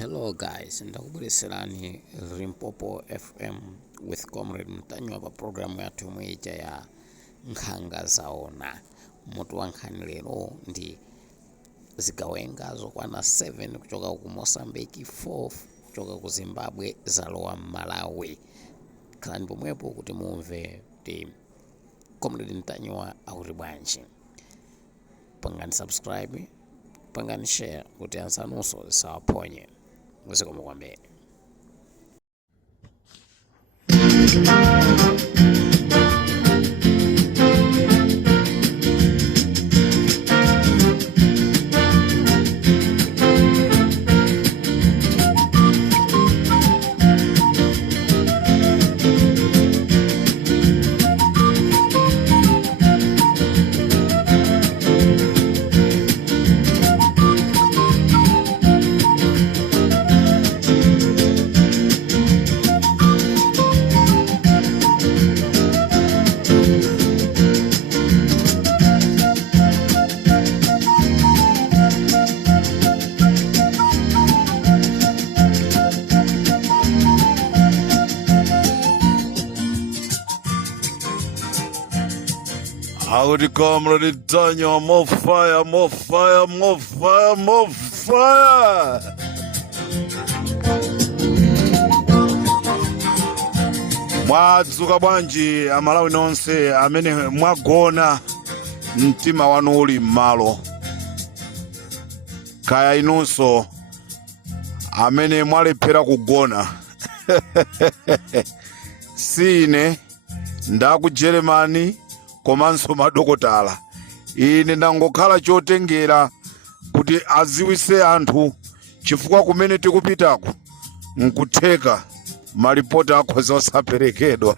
Hello guys, ndakubwereserani Limpopo FM with Comrade Mtanywa pa programu yathu yomwe ija ya nkhanga zaona. Mutu wa nkhani lero ndi zigawenga zokwana 7 kuchoka ku Mozambique, 4 kuchoka ku Zimbabwe zalowa Malawi. Khalani pomwepo kuti mumve kuti Comrade Mtanywa akuti bwanji. Pangani subscribe, pangani share kuti anzanunso zisawaphonye. Zikomo kwambiri. Howdy, Comrade Mtanywa, more fire, more fire, more fire, more fire. Mwadzuka bwanji Amalawi nonse amene mwagona mtima wanu uli m'malo. Kaya inunso amene mwalephera kugona. Sine ndaku Germany komanso madokotala. Ine ndangokhala chotengera kuti aziwise anthu chifukwa kumene tikupitako nkutheka malipoti akhoza osaperekedwa.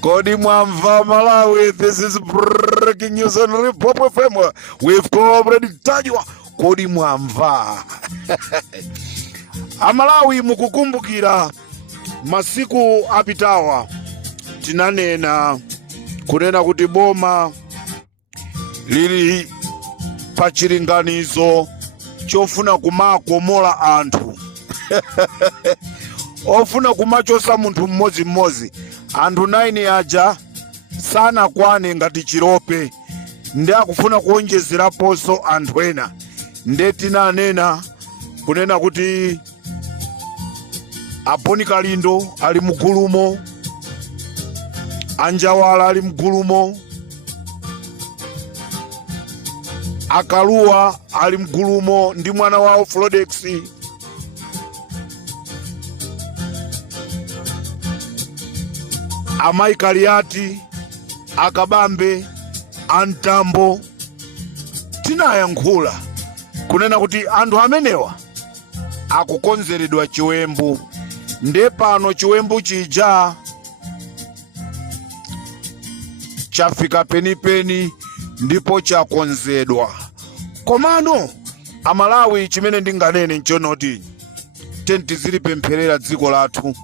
Kodi mwamva Malawi? This is breaking news on Limpopo FM with Comrade Mtanywa. Kodi mwamva? Amalawi mukukumbukira masiku apitawa tinanena kunena kuti boma lili pachilinganizo chofuna kumakomola anthu. Ofuna kumachosa munthu mmodzi. Anthu 9 aja sana kwane ngati chirope. Ndi akufuna kuonjezeraponso anthu ena. Nde tinanena kunena kuti Aponi Kalindo ali mugulumo, Anjawala ali mgulumo, Akaluwa ali mgulumo ndi mwana wao Flodex. Amai Kaliati, Akabambe, Antambo. Tinayankhula kunena kuti anthu amenewa akukonzeredwa chiwembu. Nde pano chiwembu chija chafika penipeni ndipo chakonzedwa. Komano Amalawi chimene ndinganene nchonoti tizilipempherera dziko lathu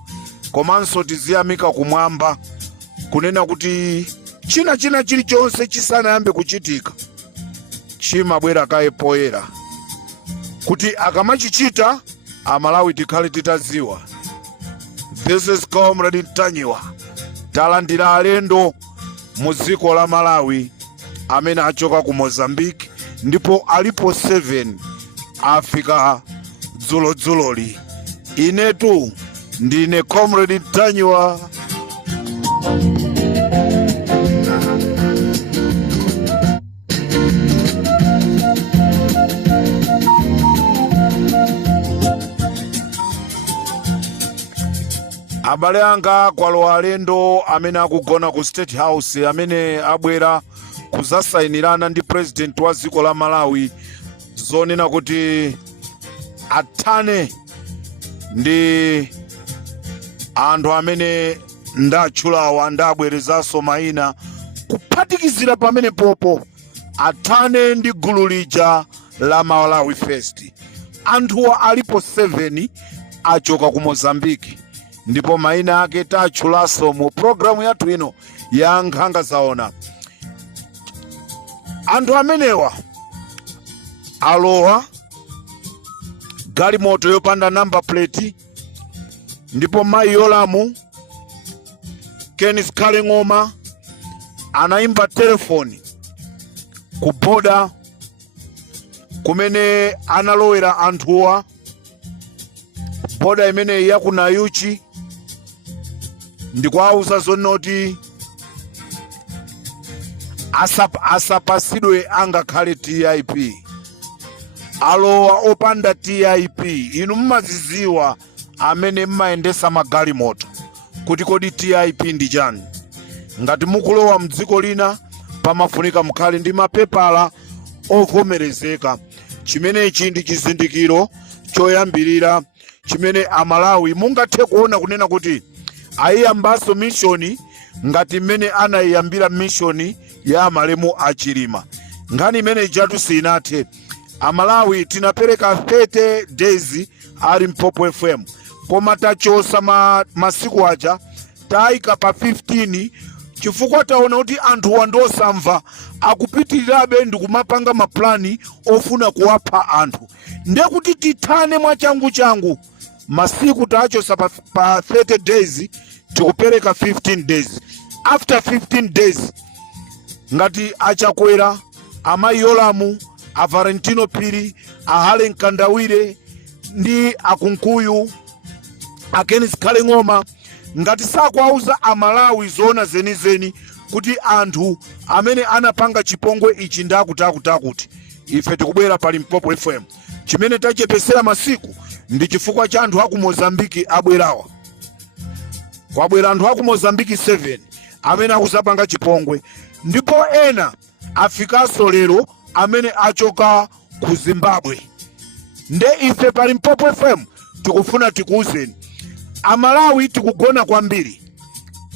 komanso tiziyamika kumwamba kunena kuti china chilichonse chisanayambe kuchitika chimabwera kaye poyera kuti akamachichita Amalawi tikhale titaziwa. This is Comrade Mtanywa. Talandira alendo mu dziko la Malawi amene achoka ku Mozambique ndipo alipo 7 afika dzuloli. Inetu ndine Comrade Mtanywa. Abale anga kwalowa alendo amene akugona ku State House amene abwera kuzasayinirana ndi president wa dziko la Malawi zonena kuti athane ndi anthu amene ndatchulawa ndabwerezanso mayina kuphatikizira pamene popo athane ndi gulu lija la Malawi First. Anthuwa alipo 7 achoka ku Mozambique ndipo mayina ake tatchulaso mu programu yathu ino ya nkhanga zaona. Anthu amenewa alowa galimoto yopanda number plate, ndipo mayi Yolamu Kenneth Kaleng'oma anaimba telefoni ku boda kumene analowera anthuwa, boda imene ya ku Nayuchi, ndikuwauza zonoti asapasidwe angakhale TIP, alowa opanda TIP. Inu mmaziziwa amene mmayendesa magalimoto kuti kodi TIP ndi chani. Ngati mukulowa mdziko lina pamafunika mukhale ndi mapepala ovomerezeka. Chimenechi ndi chizindikiro choyambirira chimene Amalawi mungathe kuona kunena kuti ayiyambaso mishoni ngati mmene anayiyambira mishoni ya malemu achilima. Ngani imene ijatu sinathe. Amalawi tinapereka 30 days ali Limpopo FM, koma tachosa masiku aja taika pa 15 chifukwa taona kuti anthu wandosamva akupitirirabe ndikumapanga maplani ofuna kuwapha anthu. Ndekuti tithane mwachangu masiku tachosa pa 30 days tikupereka 15 days. After 15 days ngati achakwera, amayi Yolamu, a Valentino Piri, a Halen Kandawire ndi akunkuyu a Kenneth Kaleng'oma, ngati sakuauza Amalawi zona zenizeni kuti anthu amene anapanga chipongwe ichi ndakutakuti, ife tikubwera pa Limpopo FM. Chimene tachepesera masiku ndi chifukwa cha anthu aku Mozambiki abwerawa. Kwabwera anthu aku Mozambiki 7 amene akuzapanga chipongwe, ndipo ena afikaso lero amene achoka ku Zimbabwe. Nde ife pa Limpopo FM tikufuna tikuuzeni Amalawi tikugona kwambiri.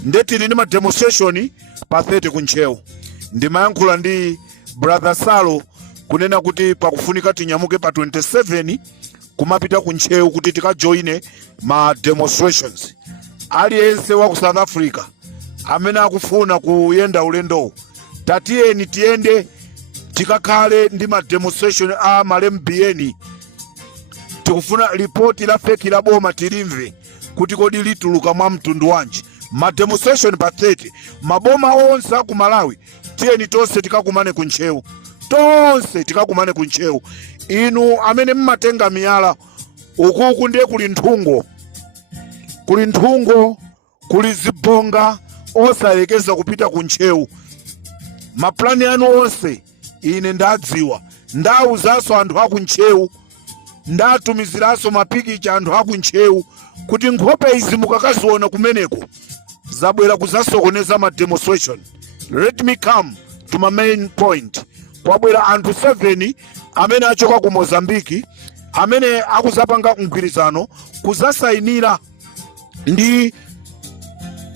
Nde tili ndi ma demonstration pa 30 kunchewu. Ndimayankhula ndi brother Salo kunena kuti pakufunika tinyamuke pa 27 kumapita kunchewu kuti tikajoine ma demonstrations. Aliyense wa ku South Africa amene akufuna kuyenda ulendo, tatiyeni tiende tikakhale ndi ma demonstration a malemu BN. Tikufuna ripoti la feki la boma tilimve kuti kodi lituluka mwa mtundu wanji. Ma demonstration pa 30 maboma onse ku Malawi, tiyeni tonse tikakumane kunchewu, tonse tikakumane kunchewu. Inu amene mmatenga miyala ukuku ndiye kuli nthungo, kuli zibonga, osayekeza kupita kunchewu. Maplani anu onse ine ndadziwa, ndauzaso anthu akunchewu, ndatumiziraso mapikicha anthu akunchewu kuti nkhope izi mukakaziona kumeneko zabwera kuzasokoneza ma demonstration. Let me come to my main point. Kwabwera anthu 7 amene achoka ku Mozambiki amene akuzapanga mgwirizano kuzasayinira ndi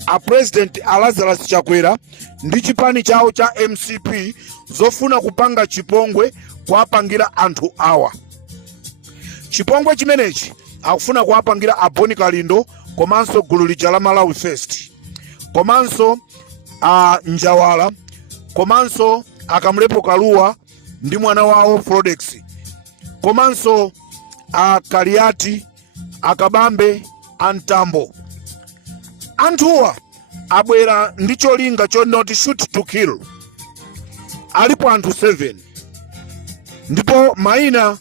a President Lazarus Chakwera ndi chipani chawo cha MCP zofuna kupanga chipongwe kuwapangira anthu awa. Chipongwe chimenechi akufuna kuwapangira a Boni Kalindo komanso gulu lija la Malawi First, komanso a Njawala, komanso akamlepo Kaluwa ndi mwana wawo Frodex, komanso a Kaliati, akabambe, antambo. Anthuwa abwera ndi cholinga choti shoot to kill. Alipo anthu 7 ndipo maina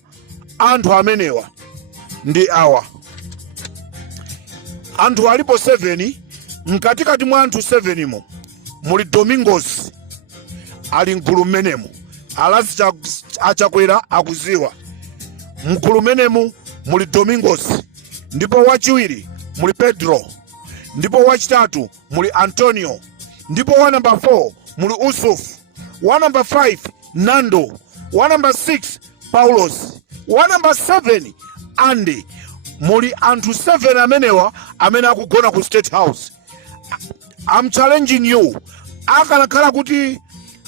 anthu amenewa ndi awa. Anthu alipo 7, mkatikati mwa anthu 7 mo muli Domingos ali mgulu menemu, Alazi Chakwera akuziwa. Mgulu menemu muli Domingos, ndipo wachiwiri muli Pedro, ndipo wachitatu muli Antonio, ndipo wa number 4 muli Usuf, wa number 5 Nando, wa number 6 Paulos, wa number 7 Andy. Muli anthu 7 amenewa amene akugona ku State House. I'm challenging you. Akanakhala kuti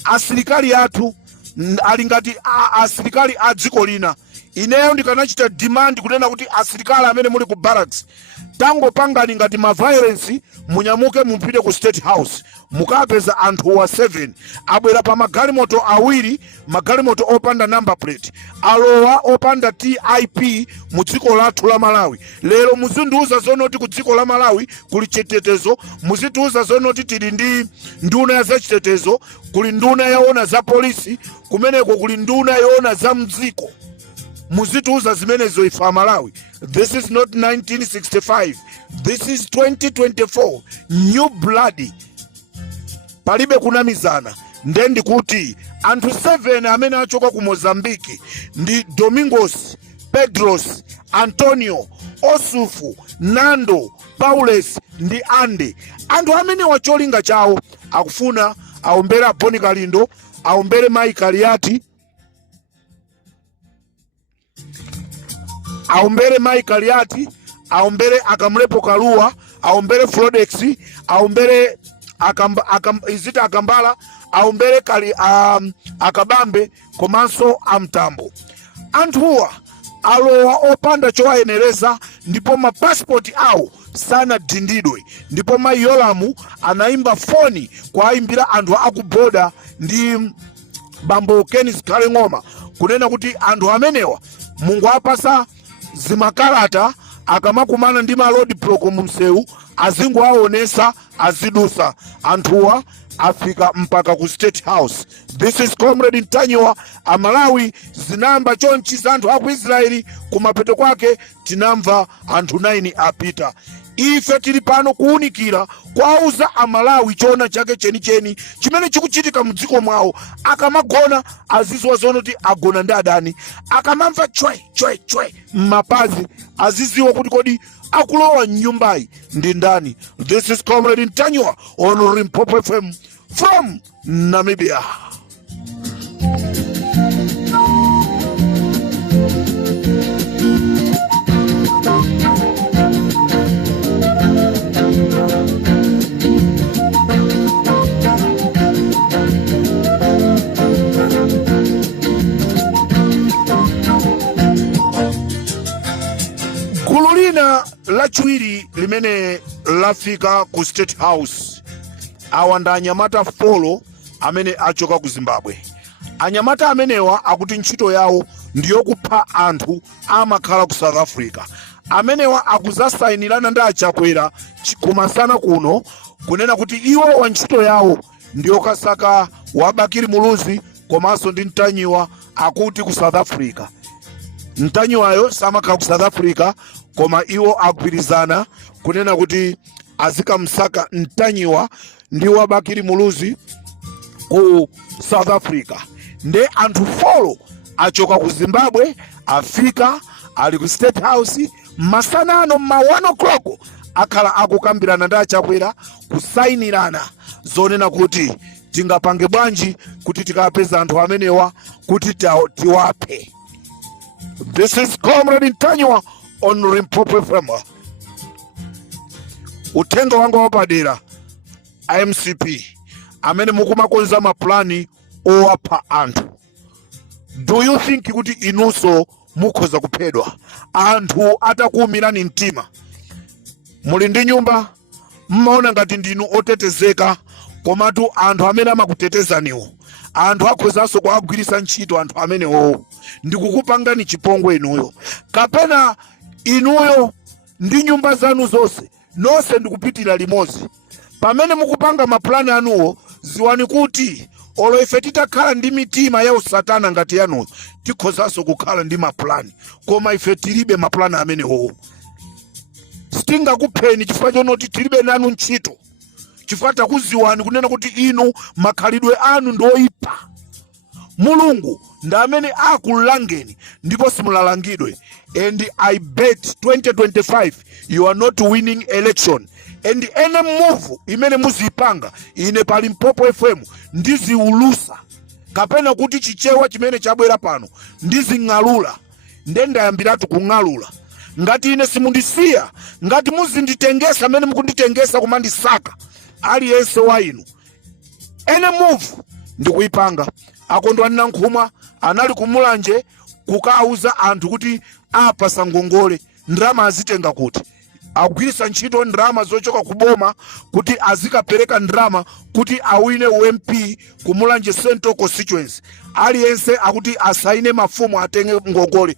asilikali athu ali ngati asilikali a dziko lina, ineyo ndikanachita demand kunena kuti asilikali amene muli ku barracks tango pangani ngati ma violence munyamuke mupite ku State House mukapeza anthu wa 7 abwera pa magalimoto awiri, magalimoto opanda number plate, alowa opanda TIP mu dziko lathu la Malawi. Lero muzindiuza zonoti ku dziko la Malawi kuli chitetezo, muzitiuza zonoti tili ndi nduna ya zachitetezo, kuli nduna yaona za polisi, kumeneko kuli nduna yaona za mdziko. Muzitiuza zimenezo ifa Malawi. This is not 1965. This is 2024. New blood. Palibe kunamizana. Ndendi kuti anthu 7 amene achoka ku Mozambiki ndi Domingos, Pedros, Antonio, Osufu, Nando, Paules ndi Ande. Anthu amene wacholinga chawo akufuna aombera Boni Kalindo, aombere Mai Kaliati, aombere Mai Kaliati, aombere Akamlepo Kalua, aombere Flodex, aombere Izita Akambala, aombere Akabambe komanso Amtambo. Anthuwa alowa opanda chowayenereza ndipo mapasipoti awo sana dindidwe, ndipo Mai Yolamu anaimba foni kwa aimbira anthu akuboda ndi Bambo Kenis Kaleng'oma kunena kuti anthu amenewa Mungu apasa zimakalata akamakumana ndi malodi proko mumsewu azingu aonesa azidusa. Anthuwa afika mpaka ku State House. This is Comrade Ntanyiwa. Amalawi zinamba chonchi za anthu aku Israeli, kumapeto kwake tinamva anthu 9 apita. Ife tili pano kuunikira kwauza Amalawi chona chake chenicheni chimene chikuchitika mdziko mwawo. Akamagona azizwa zonoti agona ndi adani, akamamva chwe mapazi aziziwa kuti kodi akulowa nyumbayi ndi ndani. This is Comrade Ntanyiwa on Limpopo FM from Namibia. Gulu lina lachiwiri limene lafika ku State House awanda anyamata folo amene achoka ku Zimbabwe. Anyamata amenewa akuti ntchito yawo ndiyo kupha anthu amakhala ku South Africa. Amenewa akuzasayinirana ndi achakwera kumasana kuno kunena kuti iwo wa ntchito yawo ndiyo kasaka wabakiri muluzi komanso ndi Ntanyiwa akuti ku South Africa. Ntanyiwayo samakhala ku South Africa koma iwo agwirizana kunena kuti azikamsaka Ntanyiwa ndi wabakiri muluzi ku South Africa. Nde anthu folo achoka ku Zimbabwe afika ali ku State House masanano ma 1 o'clock akhala akukambirana ndi achakwera kusayinirana zonena kuti tingapange bwanji kuti tikapeza anthu amenewa kuti tiwaphe. This is Comrade Ntanyiwa on Limpopo FM. Utenga wanga wapadera IMCP amene mukumakonza maplani owapha anthu. Do you think kuti inunso mukhoza kuphedwa anthu atakuumirani mtima? Muli ndi nyumba mmaona ngati ndinu otetezeka, komatu anthu amene amakutetezaniwo anthu akhozanso kuagwirisa ntchito anthu amenewo. Ndikukupangani chipongwe inuyo, kapena inuyo ndi nyumba zanu zonse nonse ndikupitira limodzi. Pamene mukupanga maplani anuwo ziwani kuti olo ife titakhala ndi mitima ya usatana ngati yanuyo tikhozanso kukhala ndi maplani, koma ife tilibe maplani amenewo. Sitingakupheni chifukwa chonoti tilibe nanu ntchito, chifukwa takuziwani kunena kuti inu makhalidwe anu ndoyipa. Mulungu ndi amene akulangeni ndipo simulalangidwe. And I bet 2025 you are not winning election. And any move imene muzipanga ine pa Limpopo FM ndiziulusa, kapena kuti chichewa chimene chabwera pano ndizing'alula. Ndendayambiratu kung'alula. Ngati ine simundisiya, ngati muzinditengesa amene mukunditengesa kumandisaka aliyense wa inu, any move ndikuipanga. Akondwa Nankhumwa anali kumulanje kukauza anthu kuti apa Sangongole ndrama azitenga kuti. akugwiritsa ntchito ndrama zochoka kuboma kuti azikapereka ndrama kuti awine UMP ku Mulanje Central Constituency. Aliyense akuti asaine mafumu atenge ngongole.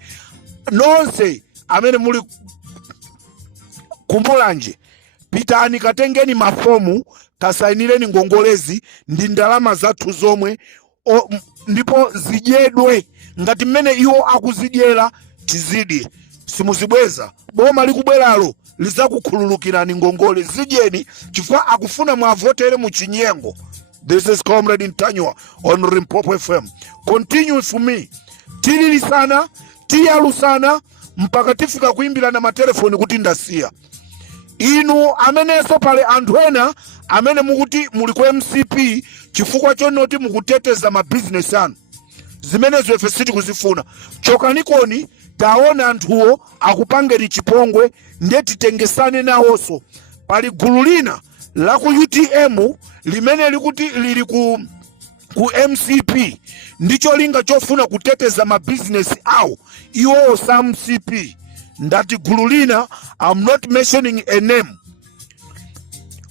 Nonse amene muli ku Mulanje, pitani katengeni mafomu, kasainireni ngongolezi, ndi ndalama zathu zomwe ndipo zidyedwe ngati mmene iwo akuzidyera tizidye. Simuzibweza, boma likubweralo lizakukhululukirani ngongole, zidyeni chifukwa akufuna mwavotere mu chinyengo. This is Comrade Ntanywa on Limpopo FM. Continue for me. Tililisana, tiyalusana, mpaka tifika kuimbira na matelefoni kuti ndasiya. Inu ameneso pale anthu ena amene mukuti muli ku MCP chifukwa chonoti mukuteteza ma business anu. Zimenezo ife sitikuzifuna. Chokanikoni taona anthuwo akupangeni chipongwe, ndeti tengesane nawonso. Pali gulu lina la ku UTM limene likuti lili ku MCP ndicho linga chofuna kuteteza ma business awo iwo sa MCP. Ndati gulu lina, I'm not mentioning a name,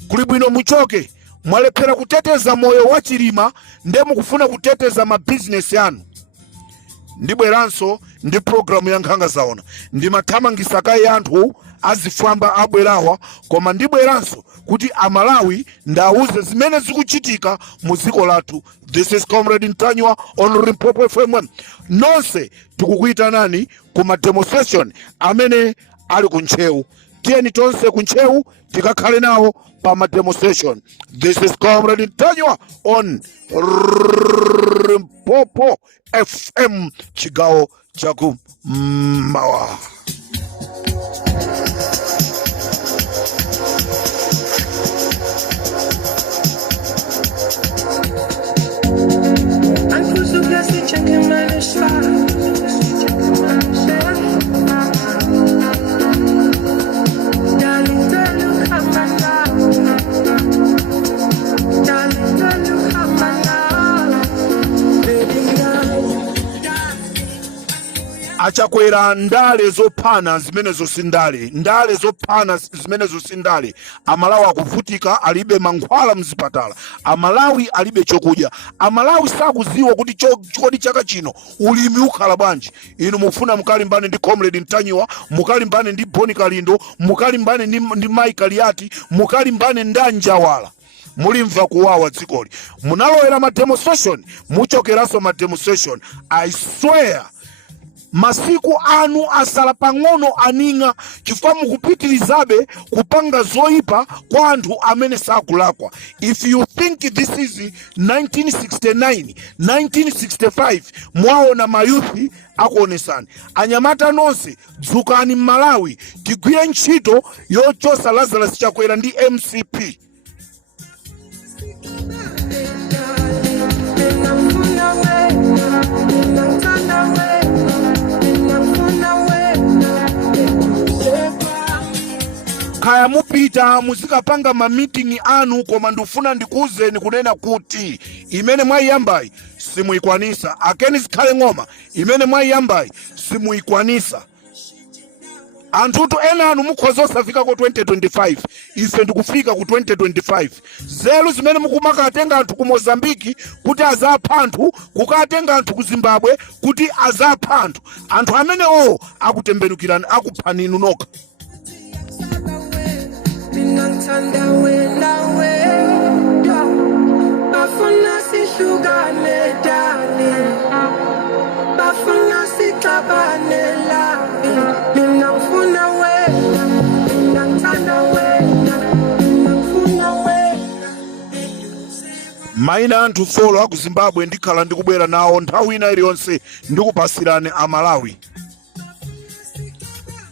kuli bwino muchoke. Mwalephera kuteteza moyo wa Chilima nde mukufuna kuteteza ma business yanu. Ndibweranso ndi programu ya Nkhanga Zaona, ndimathamangisa kayi anthu azifwamba abwerawa, koma ndibweranso kuti Amalawi ndauze zimene zikuchitika mu dziko lathu. This is Comrade Ntanywa on Limpopo FM. Nonse tikukuitanani kuma demonstration amene ali kunchewu. Tiyeni tonse kunchewu tikakhale nawo pa ma demonstration. This is Comrade Ntanywa on Limpopo FM, chigawo chaku mawa. Achakwera ndale zopana zimenezo sindale, ndale zopana zimenezo sindale. Amalawi akuvutika, alibe mankhwala mzipatala. Amalawi alibe chokudya. Amalawi sakuziwa kuti chokodi chaka chino ulimi ukhala bwanji. Inu mufuna mukalimbane ndi Comrade Ntanywa, mukalimbane ndi Boni Kalindo, mukalimbane ndi Mike Aliati, mukalimbane ndi Anjawala. Mulimva kuwawa dzikoli. Munalowera ma demonstration, muchokeraso ma demonstration. I swear masiku anu asala pang'ono aninga chifukwa mukupitilizabe kupanga zoipa kwa anthu amene sakulakwa. If you think this is 1969, 1965, mwaona mayuthi akuonesani. Anyamata nonse dzukani Malawi, tigwire ntchito yochosa Lazarus Chakwera ndi MCP. Kaya mupita muzikapanga ma meeting anu, koma ndufuna ndikuuzeni kunena kuti imene mwayambayi simuikwanisa. Akeni zikhale ng'oma, imene mwayambayi simuikwanisa. Anthutu ena anu mukhoza osafika ku 2025, ife ndikufika ku 2025. Zelu zimene mukumakatenga anthu ku Mozambiki kuti azapha anthu, kukatenga anthu ku Zimbabwe kuti azapha anthu. Anthu amene akutembenukirani, akuphani inu nokha. Maina anthu folo aku Zimbabwe ndikhala ndikubwera nawo nthawi ina iliyonse ndikupasirani Amalawi.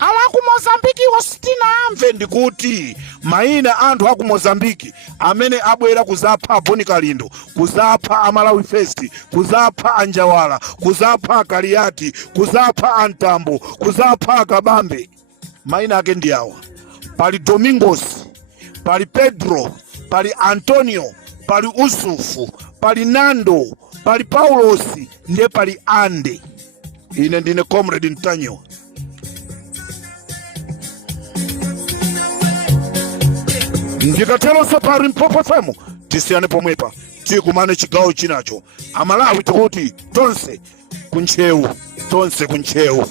Ala ku Mozambiki wasitina amve ndikuti maina anthu aku Mozambiki amene abwera kuzapha Boni Kalindo, kuzapha Amalawi First, kuzapha Anjawala, kuzapha Kaliati, kuzapha Antambo, kuzapha Kabambe. Maina ake ndi awa. Pali Domingos, pali Pedro, pali Antonio, pali Usufu, pali Nando, pali Paulosi, ndiye pali Ande. Ine ndine Comrade Ntanywa. ndikateronso pa Limpopo FM tisiyane pomwepa tikumane chigawo chinacho. Amalawi tikuti tonse kunchewu.